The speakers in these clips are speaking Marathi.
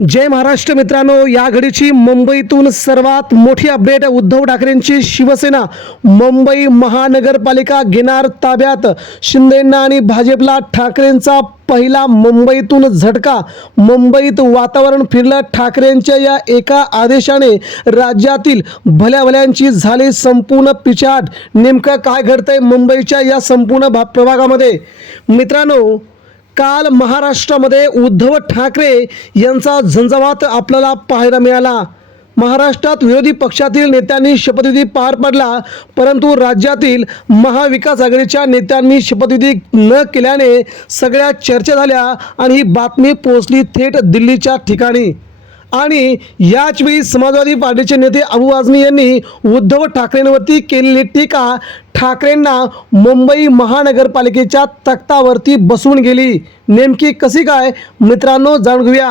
जय महाराष्ट्र मित्रांनो या घडीची मुंबईतून सर्वात मोठी अपडेट उद्धव ठाकरेंची शिवसेना. मुंबई महानगरपालिका घेणार ताब्यात. शिंदेंना आणि भाजपला ठाकरेंचा पहिला मुंबईतून झटका. मुंबईत वातावरण फिरलं ठाकरेंच्या या एका आदेशाने राज्यातील भल्या भल्यांची झाली संपूर्ण पिछाट नेमकं काय घडतंय मुंबईच्या या संपूर्ण भा प्रभागामध्ये? मित्रांनो काल महाराष्ट्रामध्ये उद्धव ठाकरे यांचा झंझावात आपल्याला पाहायला मिळाला. महाराष्ट्रात विरोधी पक्षातील नेत्यांनी शपथविधी पार पडला परंतु राज्यातील महाविकास आघाडीच्या नेत्यांनी शपथविधी न केल्याने सगळ्या चर्चा झाल्या आणि ही बातमी पोहोचली थेट दिल्लीच्या ठिकाणी. आणि याचवेळी समाजवादी पार्टीचे नेते अबू आझमी यांनी उद्धव ठाकरेंवरती केलेली टीका ठाकरेंना मुंबई महानगरपालिकेच्या तख्तावरती बसवून गेली. नेमकी कशी काय? मित्रांनो जाणून घेऊया.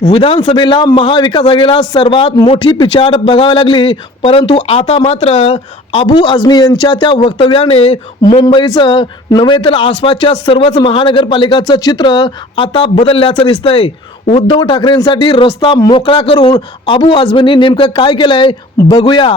विधानसभेला महाविकास आघाडीला सर्वात मोठी पिछाड बघावी लागली परंतु आता मात्र अबू आझमी यांच्या त्या वक्तव्याने मुंबईचं नव्हे तर आसपासच्या सर्वच महानगरपालिकाचं चित्र आता बदलल्याचं दिसतंय. उद्धव ठाकरेंसाठी रस्ता मोकळा करून अबू आझमींनी नेमकं काय केलंय बघूया.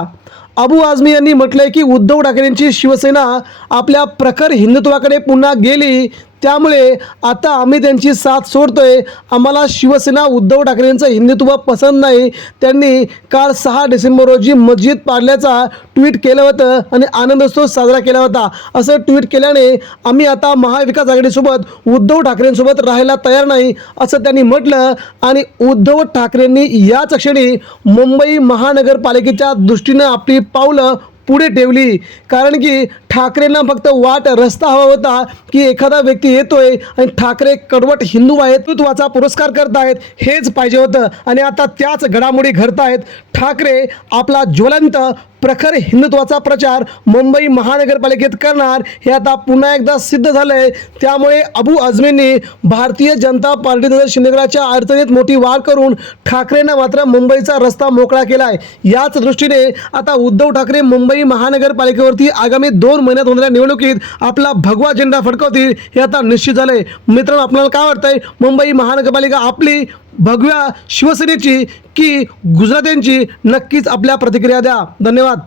अबू आझमी यांनी म्हटलंय की उद्धव ठाकरेंची शिवसेना आपल्या प्रखर हिंदुत्वाकडे पुन्हा गेली त्यामुळे आता आम्ही त्यांची साथ सोडतोय. आम्हाला शिवसेना उद्धव ठाकरेंचं हिंदुत्व पसंत नाही. त्यांनी काल सहा डिसेंबर रोजी मस्जिद पाडल्याचा ट्विट केलं होतं आणि आनंदोत्सव साजरा केला होता. असं ट्विट केल्याने आम्ही आता महाविकास आघाडीसोबत उद्धव ठाकरेंसोबत राहायला तयार नाही असं त्यांनी म्हटलं. आणि उद्धव ठाकरेंनी याच क्षणी मुंबई महानगरपालिकेच्या दृष्टीनं आपली पावलं पुढे ठेवली. कारण की ठाकरेंना फक्त वाट रस्ता हवा होता की एखादा व्यक्ती येतोय आणि ठाकरे कडवट हिंदू आहेत हिंदुत्वाचा पुरस्कार करतायत हेच पाहिजे होतं. आणि आता त्याच घडामोडी घडतायत ठाकरे आपला ज्वलंत प्रखर हिंदुत्वाचा प्रचार मुंबई महानगरपालिकेत करणार हे आता पुन्हा एकदा सिद्ध झालंय. त्यामुळे अबू आझमींनी भारतीय जनता पार्टीनं शिंदेगडाच्या अडचणीत मोठी वाढ करून ठाकरेंना मात्र मुंबईचा रस्ता मोकळा केलाय. याच दृष्टीने आता उद्धव ठाकरे मुंबई महानगरपालिकेवरती आगामी दोन महिन्यात होणाऱ्या निवडणुकीत आपला भगवा झेंडा फडकवतील हे आता निश्चित झालंय. मित्रांनो आपल्याला काय वाटतंय? मुंबई महानगरपालिका आपली भगव्या शिवसेनेची की गुजरात्यांची नक्कीच आपल्या प्रतिक्रिया द्या. धन्यवाद.